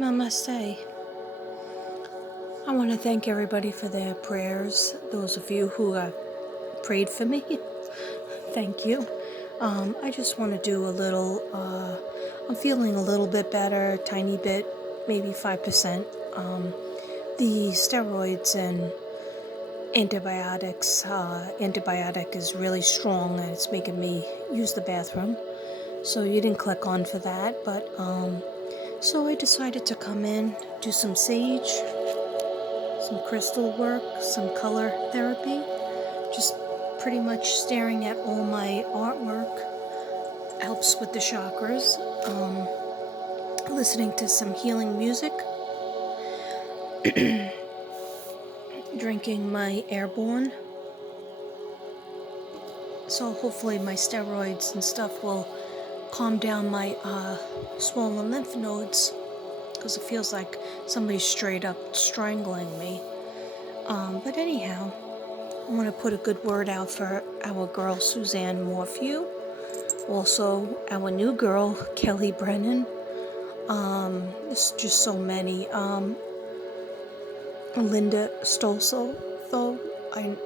Namaste. I want to thank everybody for their prayers. Those of you who prayed for me, thank you. I just want to do a little, I'm feeling a little bit better, tiny bit, maybe 5%. The steroids and antibiotics, antibiotic is really strong and it's making me use the bathroom. So you didn't click on for that, but so I decided to come in, do some sage, some crystal work, some color therapy, just pretty much staring at all my artwork helps with the chakras, listening to some healing music, drinking my airborne, so hopefully my steroids and stuff will calm down my swollen lymph nodes, because it feels like somebody's straight up strangling me. But anyhow, I want to put a good word out for our girl Suzanne Morphew, also our new girl Kelly Brennan. There's just so many. Linda Stolzel, though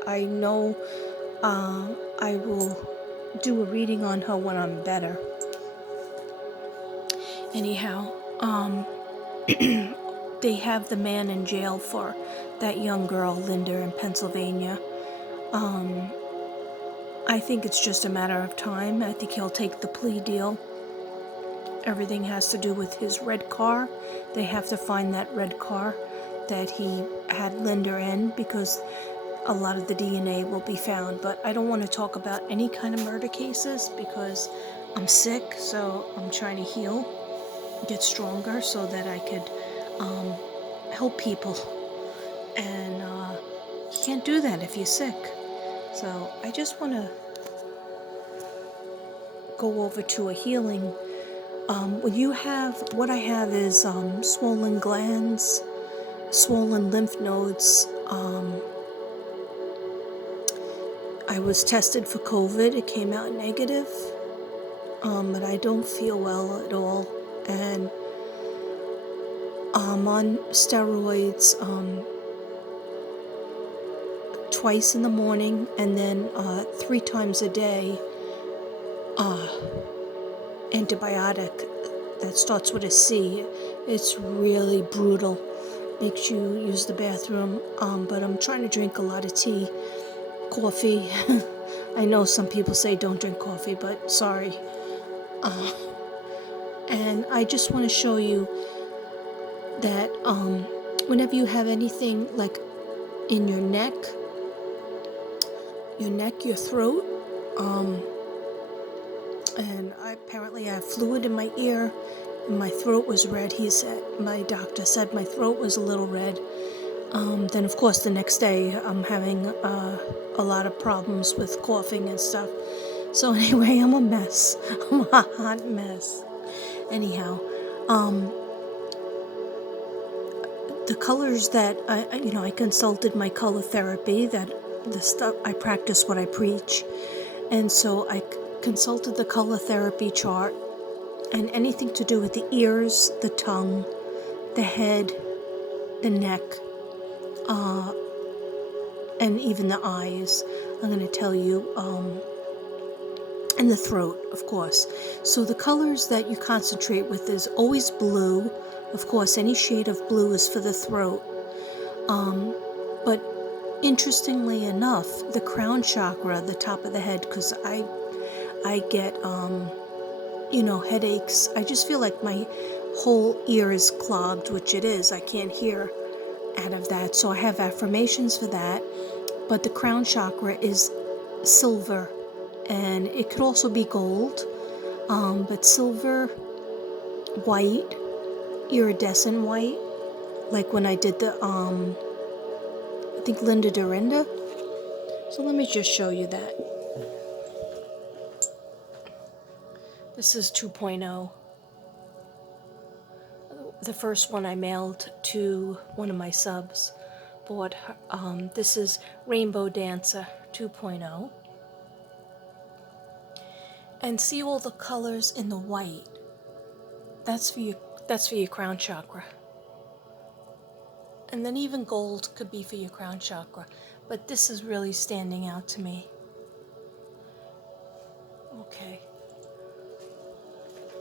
I know I will do a reading on her when I'm better. Anyhow, they have the man in jail for that young girl, Linda, in Pennsylvania. I think it's just a matter of time. I think he'll take the plea deal. Everything has to do with his red car. They have to find that red car that he had Linda in, because a lot of the DNA will be found. But I don't want to talk about any kind of murder cases because I'm sick, so I'm trying to heal, get stronger so that I could help people. And you can't do that if you're sick. So I just want to go over to a healing. What I have is swollen glands, swollen lymph nodes. I was tested for COVID. It came out negative, but I don't feel well at all. And I'm on steroids twice in the morning, and then 3 times a day. Antibiotic that starts with a C. It's really brutal. Makes you use the bathroom. But I'm trying to drink a lot of tea, coffee. I know some people say don't drink coffee, but sorry. And I just want to show you that whenever you have anything like in your neck, your throat, and apparently I have fluid in my ear, and my throat was red. My doctor said my throat was a little red. Then of course the next day I'm having a lot of problems with coughing and stuff. So anyway, I'm a mess. I'm a hot mess. Anyhow, the colors that I consulted my color therapy, that the stuff I practice what I preach, and so I consulted the color therapy chart, and anything to do with the ears, the tongue, the head, the neck, and even the eyes, I'm going to tell you, and the throat, of course. So the colors that you concentrate with is always blue. Of course, any shade of blue is for the throat. But interestingly enough, the crown chakra, the top of the head, because I get, headaches. I just feel like my whole ear is clogged, which it is. I can't hear out of that. So I have affirmations for that. But the crown chakra is silver, and it could also be gold. But silver, white, iridescent white, like when I did the, I think Linda Dorinda. So let me just show you that. This is 2.0. The first one I mailed to one of my subs. This is Rainbow Dancer 2.0. And see all the colors in the white. That's for That's for your crown chakra. And then even gold could be for your crown chakra. But this is really standing out to me. Okay.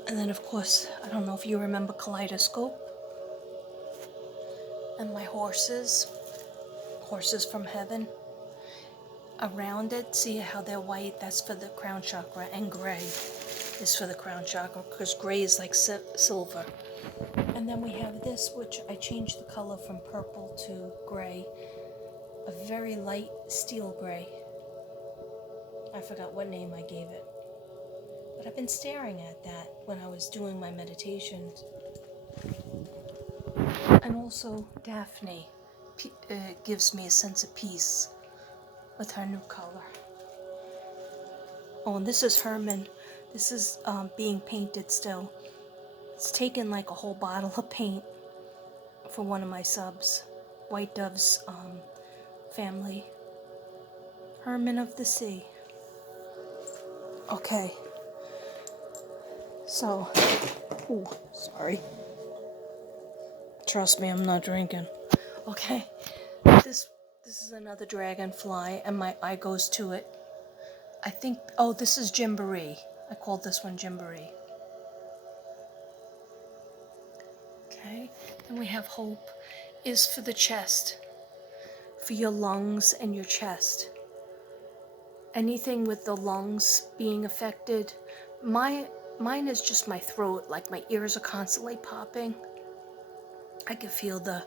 And then, of course, I don't know if you remember kaleidoscope. And my horses from heaven. Around it, see how they're white? That's for the crown chakra. And gray is for the crown chakra, because gray is like silver. And then we have this, which I changed the color from purple to gray. A very light steel gray. I forgot what name I gave it. But I've been staring at that when I was doing my meditations. And also Daphne gives me a sense of peace with her new color. Oh, and this is Herman. This is being painted still. It's taken like a whole bottle of paint for one of my subs. White Dove's family. Herman of the Sea. Okay. So, ooh, sorry. Trust me, I'm not drinking. Okay. This is another dragonfly, and my eye goes to it. I think, oh, this is Gymboree. I called this one Gymboree. Okay. Then we have Hope is for the chest, for your lungs and your chest. Anything with the lungs being affected. Mine is just my throat, like my ears are constantly popping. I can feel the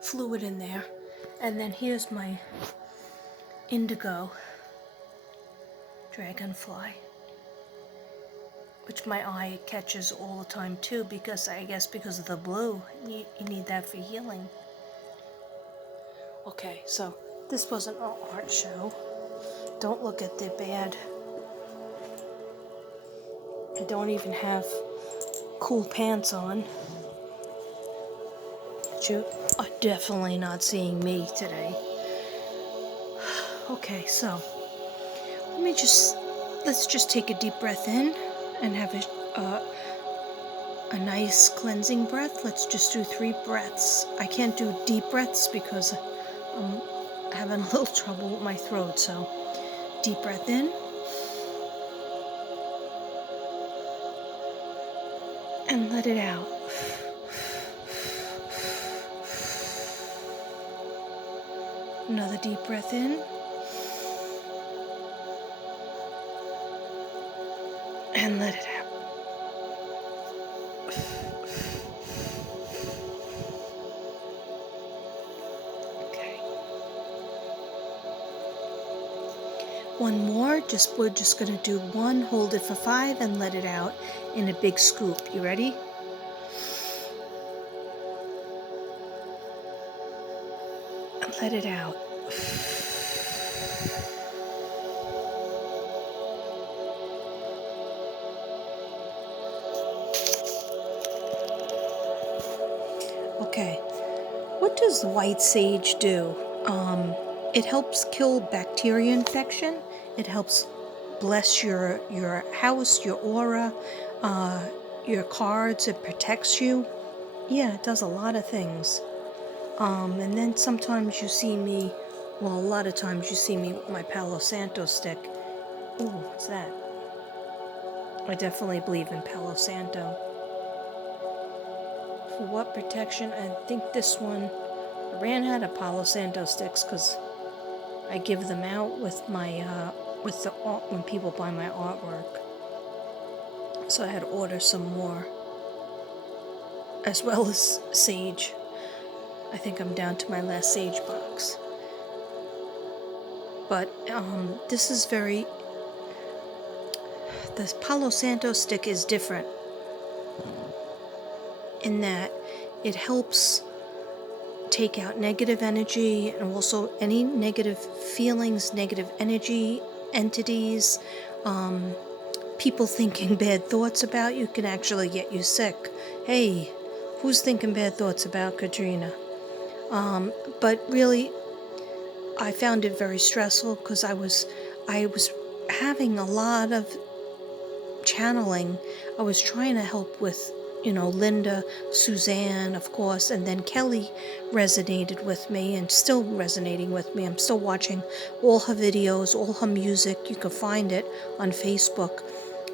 fluid in there. And then here's my indigo dragonfly, which my eye catches all the time too, because I guess because of the blue, you need that for healing. Okay, so this wasn't an art show. Don't look at the bad. I don't even have cool pants on. You are definitely not seeing me today. Okay, so let's just take a deep breath in and have a nice cleansing breath. Let's just do 3 breaths. I can't do deep breaths because I'm having a little trouble with my throat, so deep breath in. And let it out. Another deep breath in. And let it out. Okay. One more. We're just going to do 1, hold it for 5, and let it out in a big scoop. You ready? And let it out. Okay, what does white sage do? It helps kill bacteria infection. It helps bless your house, your aura, your cards. It protects you. Yeah, it does a lot of things. And then sometimes you see me, well, a lot of times you see me with my Palo Santo stick. Ooh, what's that? I definitely believe in Palo Santo. For what protection? I think this one, I ran out of Palo Santo sticks because I give them out with my, with the art, when people buy my artwork. So I had to order some more. As well as sage. I think I'm down to my last sage box. But this is the Palo Santo stick is different in that it helps take out negative energy and also any negative feelings, negative energy, entities, people thinking bad thoughts about you can actually get you sick. Hey, who's thinking bad thoughts about Katrina? But really, I found it very stressful because I was having a lot of channeling. I was trying to help with Linda, Suzanne, of course, and then Kelly resonated with me and still resonating with me. I'm still watching all her videos, all her music. You can find it on Facebook.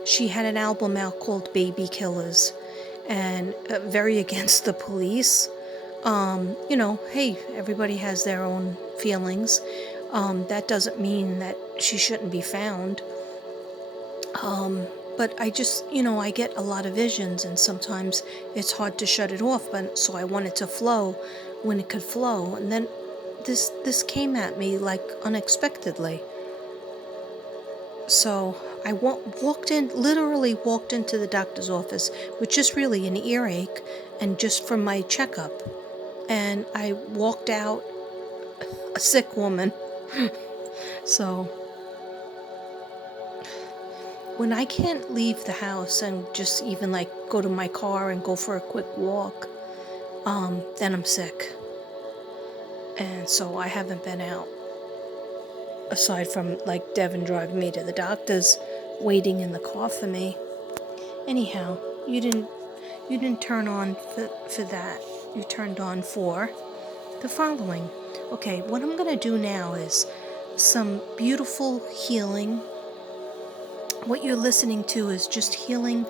She had an album out called Baby Killers, and very against the police. Hey, everybody has their own feelings. That doesn't mean that she shouldn't be found. But I just, I get a lot of visions, and sometimes it's hard to shut it off. But so I want it to flow when it could flow, and then this came at me like unexpectedly. So I literally walked into the doctor's office with just really an earache and just from my checkup. And I walked out a sick woman. So when I can't leave the house and just even like go to my car and go for a quick walk, then I'm sick. And so I haven't been out. Aside from like Devin driving me to the doctor's, waiting in the car for me. Anyhow, you didn't turn on for that. You turned on for the following. Okay, what I'm gonna do now is some beautiful healing. What you're listening to is just healing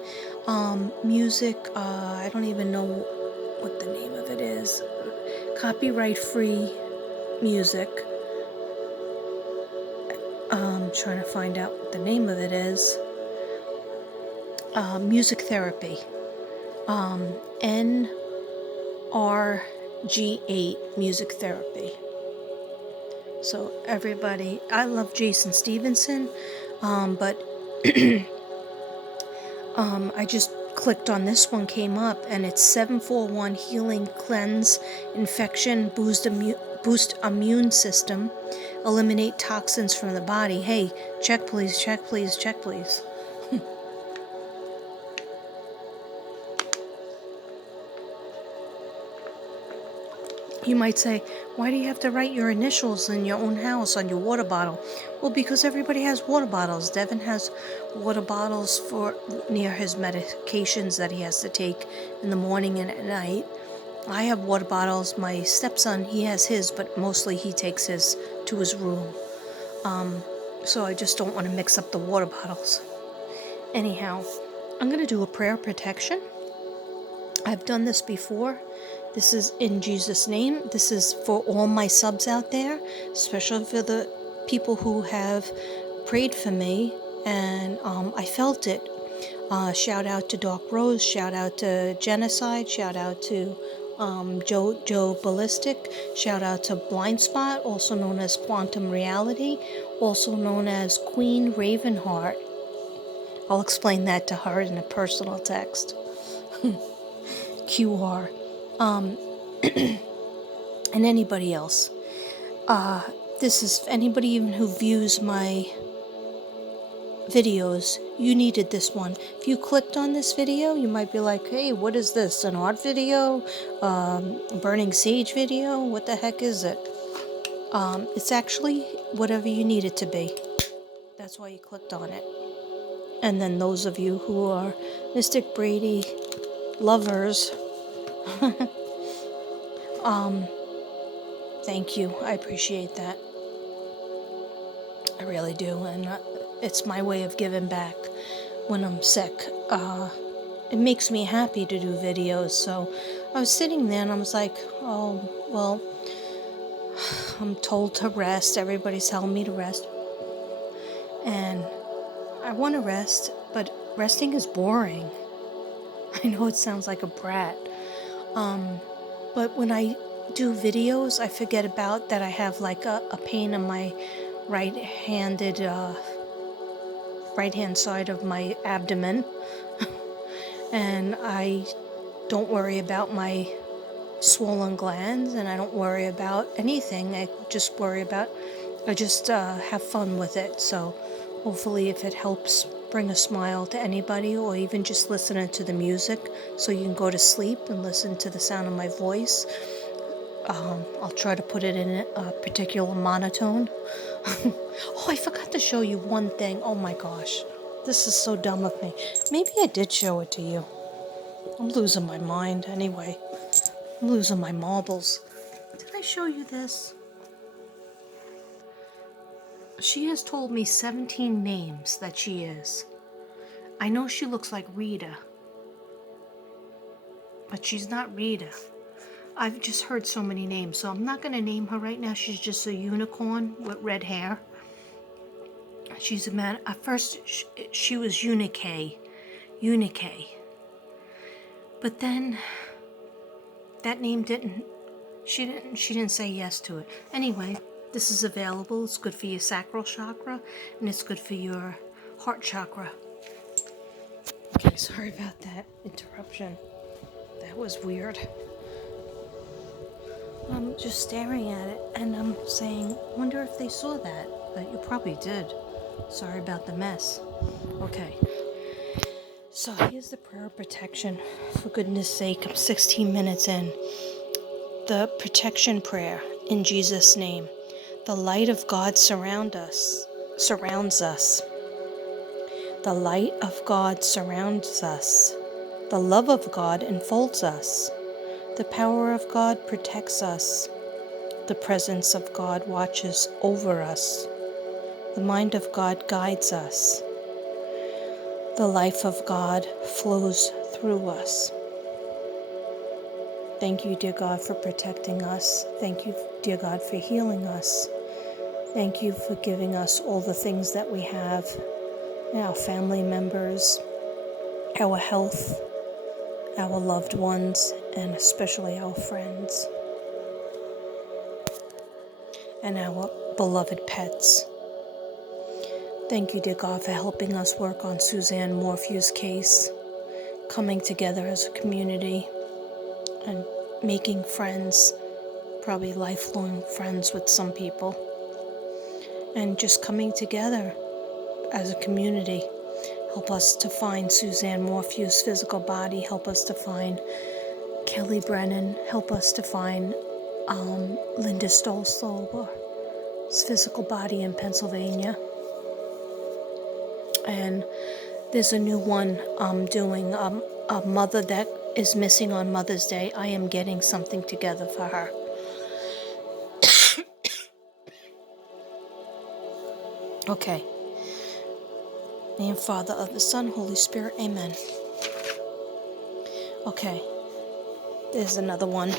music. I don't even know what the name of it is. Copyright-free music. I'm trying to find out what the name of it is. Music therapy. NRG8 music therapy. So everybody, I love Jason Stevenson, but I just clicked on this one, came up, and it's 741 Healing Cleanse Infection Boost Immune System, Eliminate Toxins from the Body. Hey, check please, check please, check please. You might say, why do you have to write your initials in your own house on your water bottle? Well, because everybody has water bottles. Devin has water bottles for near his medications that he has to take in the morning and at night. I have water bottles. My stepson, he has his, but mostly he takes his to his room. So I just don't want to mix up the water bottles. Anyhow, I'm going to do a prayer protection. I've done this before. This is in Jesus' name. This is for all my subs out there, especially for the people who have prayed for me, and I felt it. Shout out to Dark Rose, shout out to Genocide, shout out to Joe Ballistic, shout out to Blind Spot, also known as Quantum Reality, also known as Queen Ravenheart. I'll explain that to her in a personal text. QR. And anybody else. This is anybody even who views my videos. You needed this one. If you clicked on this video, you might be like, hey, what is this? An art video? Burning sage video? What the heck is it? It's actually whatever you need it to be. That's why you clicked on it. And then those of you who are Mystic Brady lovers, thank you. I appreciate that. I really do. And it's my way of giving back when I'm sick. It makes me happy to do videos. So I was sitting there and I was like, oh, well, I'm told to rest. Everybody's telling me to rest. And I want to rest, but resting is boring. I know it sounds like a brat. But when I do videos, I forget about that I have like a pain in my right-hand side of my abdomen. And I don't worry about my swollen glands, and I don't worry about anything. I just have fun with it. So hopefully if it helps bring a smile to anybody, or even just listening to the music so you can go to sleep and listen to the sound of my voice. I'll try to put it in a particular monotone. Oh, I forgot to show you one thing. Oh my gosh. This is so dumb of me. Maybe I did show it to you. I'm losing my mind anyway. I'm losing my marbles. Did I show you this? She has told me 17 names that she is. I know she looks like Rita, but she's not Rita. I've just heard so many names, so I'm not going to name her right now. She's just a unicorn with red hair. She's a man. At first, she was Unique. But then that name didn't. She didn't say yes to it. Anyway, this is available. It's good for your sacral chakra, and it's good for your heart chakra. Okay, sorry about that interruption. That was weird. I'm just staring at it, and I'm saying, wonder if they saw that. But you probably did. Sorry about the mess. Okay. So here's the prayer of protection. For goodness sake, I'm 16 minutes in. The protection prayer in Jesus' name. The light of God surrounds us. The light of God surrounds us. The love of God enfolds us. The power of God protects us. The presence of God watches over us. The mind of God guides us. The life of God flows through us. Thank you, dear God, for protecting us. Thank you, dear God, for healing us. Thank you for giving us all the things that we have, our family members, our health, our loved ones, and especially our friends, and our beloved pets. Thank you, dear God, for helping us work on Suzanne Morphew's case, coming together as a community, and making friends, probably lifelong friends with some people, and just coming together as a community. Help us to find Suzanne Morphew's physical body. Help us to find Kelly Brennan. Help us to find Linda Stolzberg's physical body in Pennsylvania. And there's a new one I'm doing, a mother that is missing on Mother's Day. I am getting something together for her. Okay. In the name of Father, of the Son, Holy Spirit, amen. Okay. There's another one.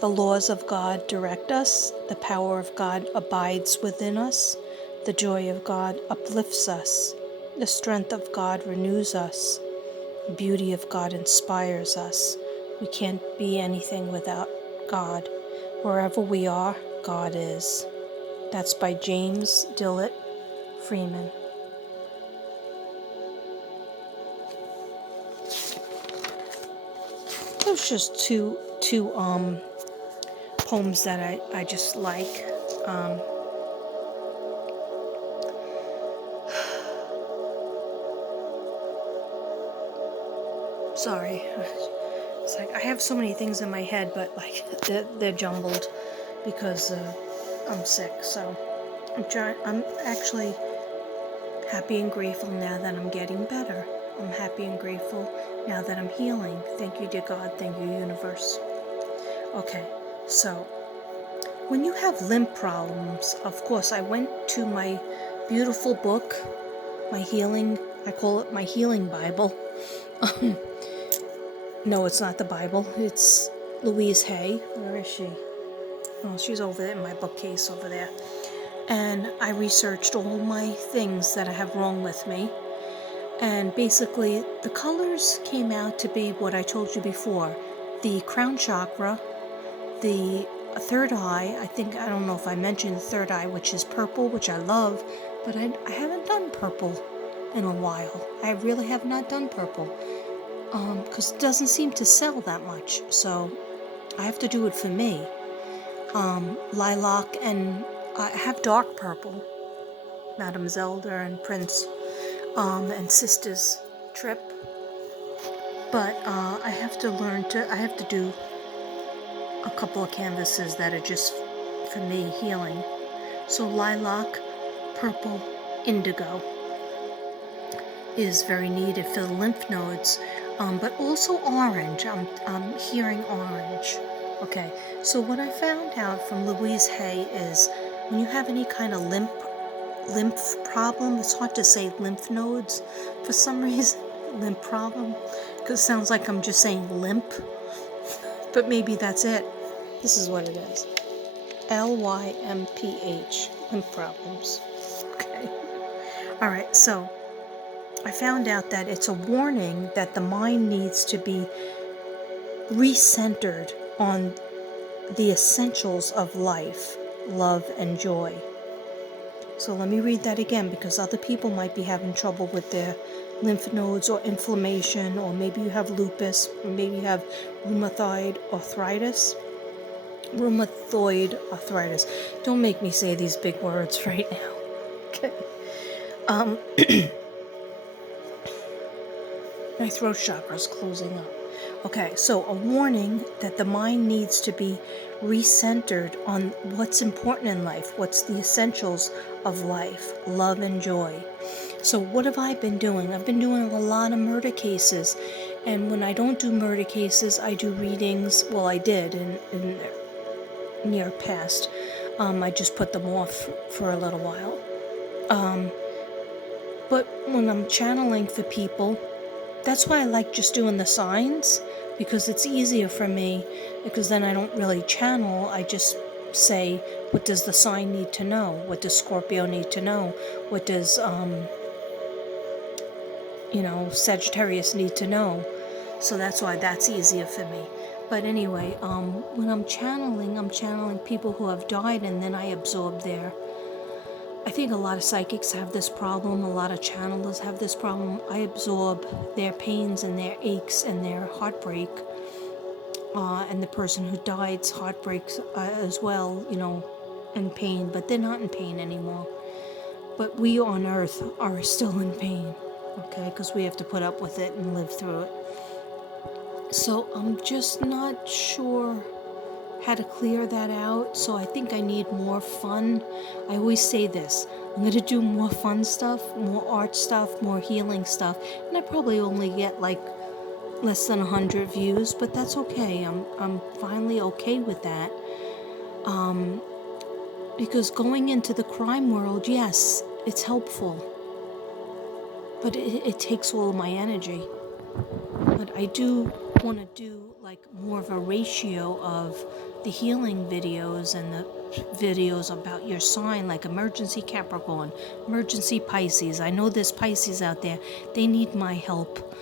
The laws of God direct us. The power of God abides within us. The joy of God uplifts us. The strength of God renews us. The beauty of God inspires us. We can't be anything without God. Wherever we are, God is. That's by James Dillett Freeman. Those just two poems that I just like. Sorry. It's like I have so many things in my head, but like they're jumbled because I'm sick. So I'm actually happy and grateful now that I'm getting better. I'm happy and grateful now that I'm healing. Thank you, dear God. Thank you, universe. Okay, so when you have lymph problems, of course, I went to my beautiful book, my healing. I call it my healing Bible. No, it's not the Bible. It's Louise Hay. Where is she? Oh, she's over there in my bookcase over there. And I researched all my things that I have wrong with me. And basically, the colors came out to be what I told you before. The crown chakra, the third eye, I don't know if I mentioned the third eye, which is purple, which I love, but I haven't done purple in a while. I really have not done purple. Because it doesn't seem to sell that much, so I have to do it for me. Lilac, and I have dark purple, Madame Zelda and Prince, and Sister's Trip, but I have to do a couple of canvases that are just for me healing. So lilac, purple, indigo is very needed for the lymph nodes. but also orange. I'm hearing orange. Okay, so what I found out from Louise Hay is when you have any kind of lymph problem, it's hard to say lymph nodes for some reason, lymph problem, because it sounds like I'm just saying limp, but maybe that's it. This is what it is. LYMPH, lymph problems. Okay. All right, so I found out that it's a warning that the mind needs to be recentered on the essentials of life, love, and joy. So let me read that again, because other people might be having trouble with their lymph nodes or inflammation, or maybe you have lupus, or maybe you have rheumatoid arthritis. Rheumatoid arthritis. Don't make me say these big words right now. Okay. My throat chakra's closing up. Okay, so a warning that the mind needs to be recentered on what's important in life, what's the essentials of life, love and joy. So what have I been doing? I've been doing a lot of murder cases, and when I don't do murder cases, I do readings. Well, I did in near past. I just put them off for a little while. But when I'm channeling for people, that's why I like just doing the signs, because it's easier for me, because then I don't really channel. I just say, what does the sign need to know? What does Scorpio need to know? What does, Sagittarius need to know? So that's why that's easier for me. But anyway, when I'm channeling people who have died, and then I absorb I think a lot of psychics have this problem, a lot of channelers have this problem. I absorb their pains and their aches and their heartbreak, and the person who died's heartbreaks as well, in pain, but they're not in pain anymore. But we on Earth are still in pain, okay, because we have to put up with it and live through it. So I'm just not sure how to clear that out, so I think I need more fun. I always say this, I'm going to do more fun stuff, more art stuff, more healing stuff, and I probably only get like less than 100 views, but that's okay. I'm finally okay with that, because going into the crime world, yes, it's helpful, but it takes all my energy. But I do want to do like more of a ratio of the healing videos and the videos about your sign, like emergency Capricorn, emergency Pisces. I know there's Pisces out there. They need my help.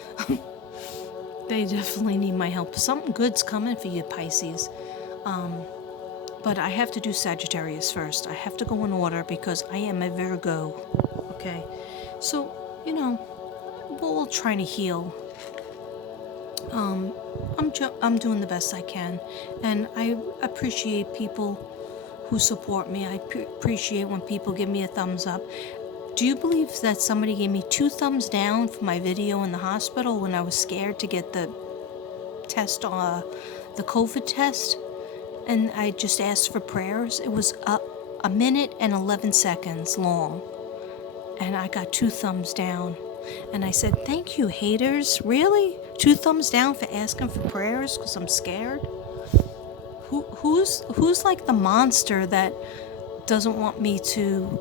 They definitely need my help. Something good's coming for you, Pisces. But I have to do Sagittarius first. I have to go in order because I am a Virgo. Okay? So, we're all trying to heal. I'm doing the best I can, and I appreciate people who support me. I appreciate when people give me a thumbs up. Do you believe that somebody gave me 2 thumbs down for my video in the hospital when I was scared to get the test, the COVID test, and I just asked for prayers? It was a minute and 11 seconds long, and I got 2 thumbs down. And I said, thank you, haters. Really? 2 thumbs down for asking for prayers because I'm scared? Who's like the monster that doesn't want me to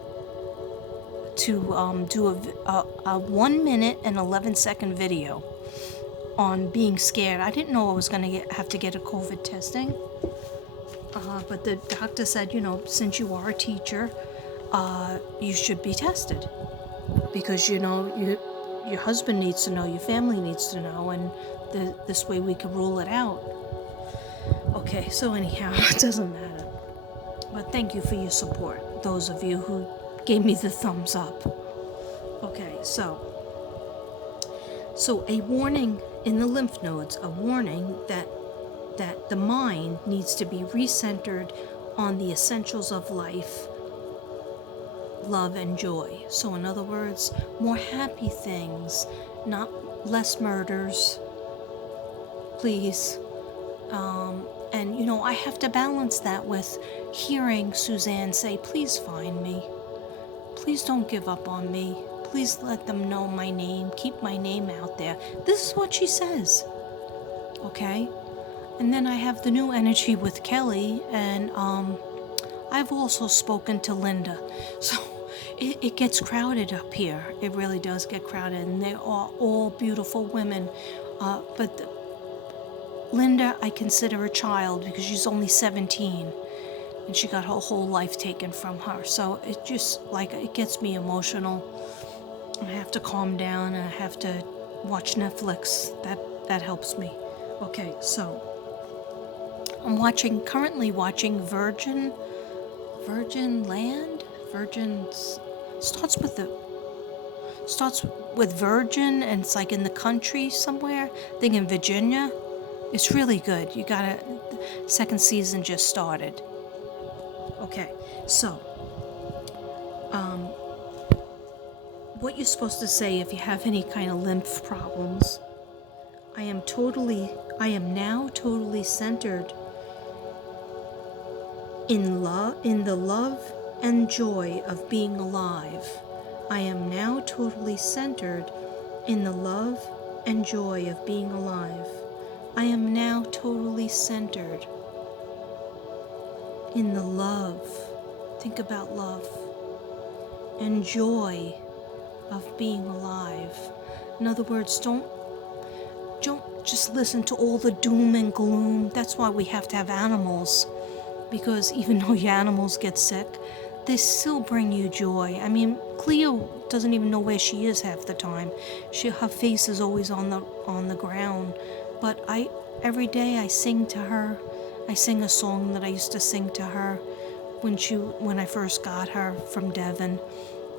do a 1 minute and 11-second video on being scared? I didn't know I was going to have to get a COVID testing. But the doctor said, since you are a teacher, you should be tested. Because, your husband needs to know, your family needs to know, and this way we can rule it out. Okay, so anyhow, it doesn't matter. But thank you for your support, those of you who gave me the thumbs up. Okay, so a warning in the lymph nodes, a warning that the mind needs to be recentered on the essentials of life, love and joy. So in other words, more happy things, not less murders, please. And I have to balance that with hearing Suzanne say, please find me. Please don't give up on me. please let them know my name. Keep my name out there. This is what she says. Okay? And then I have the new energy with Kelly, and I've also spoken to Linda. So it gets crowded up here. It really does get crowded, and they are all beautiful women. But Linda, I consider a child because she's only 17, and she got her whole life taken from her. So it just, like, it gets me emotional. I have to calm down, and I have to watch Netflix. That helps me. Okay, so I'm currently watching Virgin Land. Starts with Virgin, and it's like in the country somewhere. I think in Virginia. It's really good. Second season just started. Okay, so what you're supposed to say if you have any kind of lymph problems. I am now totally centered in the love and joy of being alive. I am now totally centered in the love and joy of being alive. I am now totally centered in the love. Think about love and joy of being alive. In other words, don't just listen to all the doom and gloom. That's why we have to have animals, because even though your animals get sick, they still bring you joy. I mean, Cleo doesn't even know where she is half the time. Her face is always on the ground. But every day I sing to her. I sing a song that I used to sing to her when I first got her from Devon.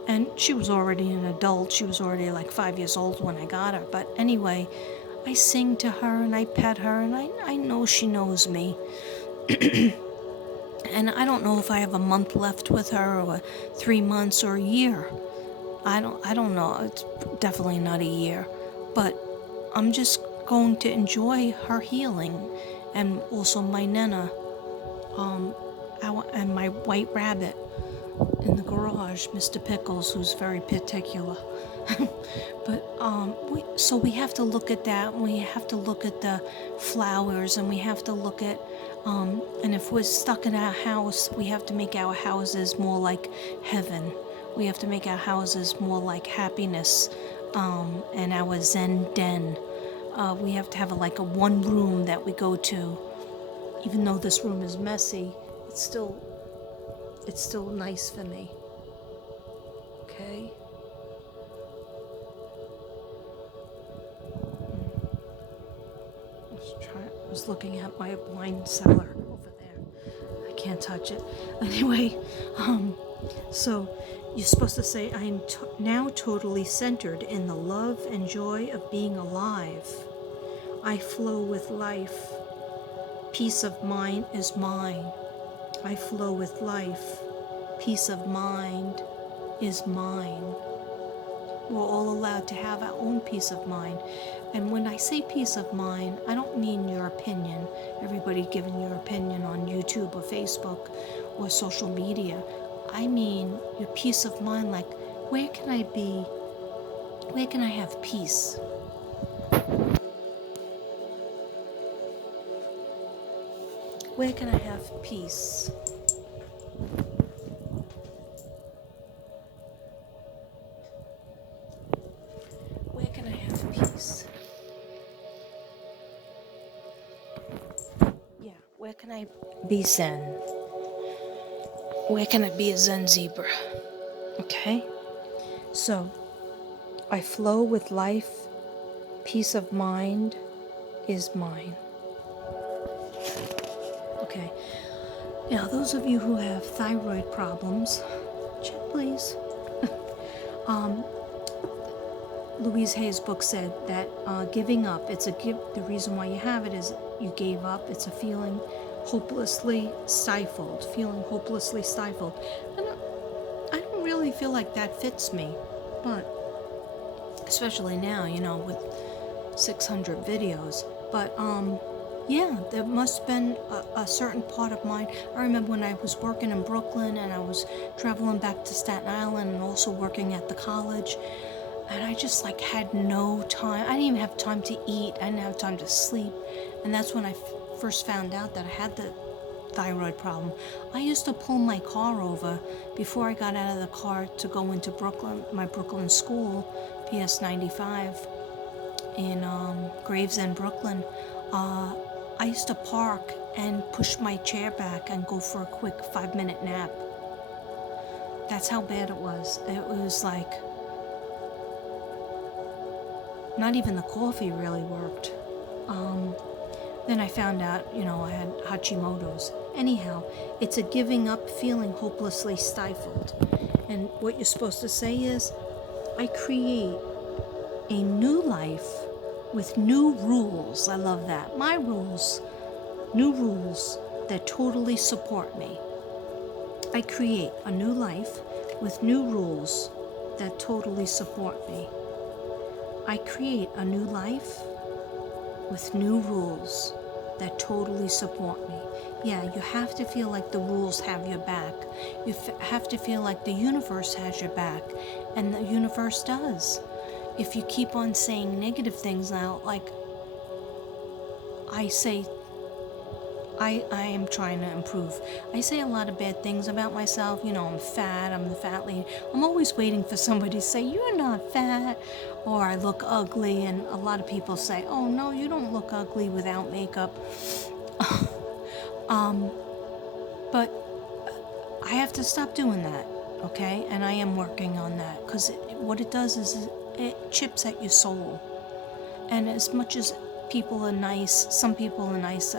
And she was already an adult. She was already like 5 years old when I got her. But anyway, I sing to her and I pet her, and I know she knows me. And I don't know if I have a month left with her, or 3 months, or a year. I don't know. It's definitely not a year. But I'm just going to enjoy her healing, and also my Nana, and my white rabbit in the garage, Mr. Pickles, who's very particular. But so we have to look at that, and we have to look at the flowers, and we have to look at and if we're stuck in our house, we have to make our houses more like heaven. We have to make our houses more like happiness, and our Zen den. We have to have a one room that we go to. Even though this room is messy, it's still nice for me. Okay? I was looking at my wine cellar over there. I can't touch it. Anyway, so you're supposed to say, I am now totally centered in the love and joy of being alive. I flow with life. Peace of mind is mine. I flow with life. Peace of mind is mine. We're all allowed to have our own peace of mind. And when I say peace of mind, I don't mean your opinion. Everybody giving your opinion on YouTube or Facebook or social media. I mean your peace of mind, like, where can I be? Where can I have peace? Where can I have peace? Where can I have peace? Yeah, where can I be Zen? Where can I be a Zen zebra? Okay? So, I flow with life. Peace of mind is mine. Okay. Now, those of you who have thyroid problems, check please. Louise Hay's book said that giving up, the reason why you have it is you gave up. It's a feeling hopelessly stifled, And I don't really feel like that fits me, but especially now, with 600 videos. But Yeah, there must have been a certain part of mine. I remember when I was working in Brooklyn and I was traveling back to Staten Island and also working at the college, and I just like had no time. I didn't even have time to eat. I didn't have time to sleep, and that's when I first found out that I had the thyroid problem. I used to pull my car over before I got out of the car to go into Brooklyn, my Brooklyn school, PS 95 in Gravesend, Brooklyn. I used to park and push my chair back and go for a quick 5-minute nap. That's how bad it was. It was like, not even the coffee really worked. Then I found out, I had Hashimoto's. Anyhow, it's a giving up feeling hopelessly stifled. And what you're supposed to say is, I create a new life with new rules. I love that. My rules. New rules that totally support me. I create a new life with new rules that totally support me. I create a new life with new rules that totally support me. Yeah, you have to feel like the rules have your back. You have to feel like the universe has your back, and the universe does. If you keep on saying negative things now, like I say, I am trying to improve. I say a lot of bad things about myself. I'm fat, I'm the fat lady. I'm always waiting for somebody to say, you're not fat, or I look ugly, and a lot of people say, oh no, you don't look ugly without makeup. But I have to stop doing that, okay? And I am working on that, because what it does is it chips at your soul. And as much as people are nice, some people are nice,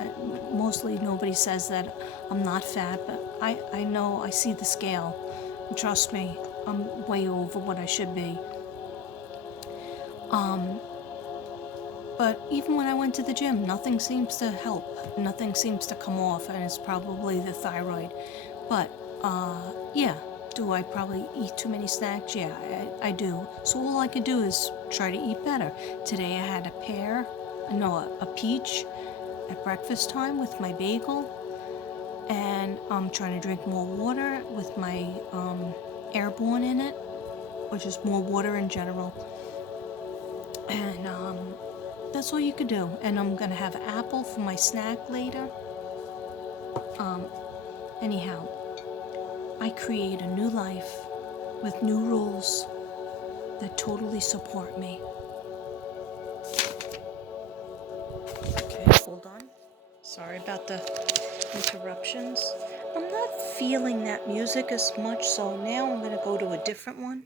mostly nobody says that I'm not fat, but I know, I see the scale. And trust me, I'm way over what I should be. But even when I went to the gym, nothing seems to help. Nothing seems to come off, and it's probably the thyroid. But, yeah. Do I probably eat too many snacks? Yeah, I do. So all I could do is try to eat better. Today I had a peach at breakfast time with my bagel. And I'm trying to drink more water with my airborne in it, which is more water in general. And that's all you could do. And I'm going to have apple for my snack later. Anyhow, I create a new life with new rules that totally support me. Okay, hold on. Sorry about the interruptions. I'm not feeling that music as much, so now I'm going to go to a different one.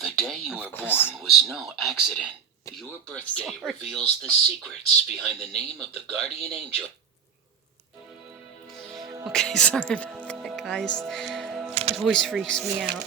The day you were born was no accident. Your birthday reveals the secrets behind the name of the guardian angel. Okay, sorry about that, guys. It always freaks me out.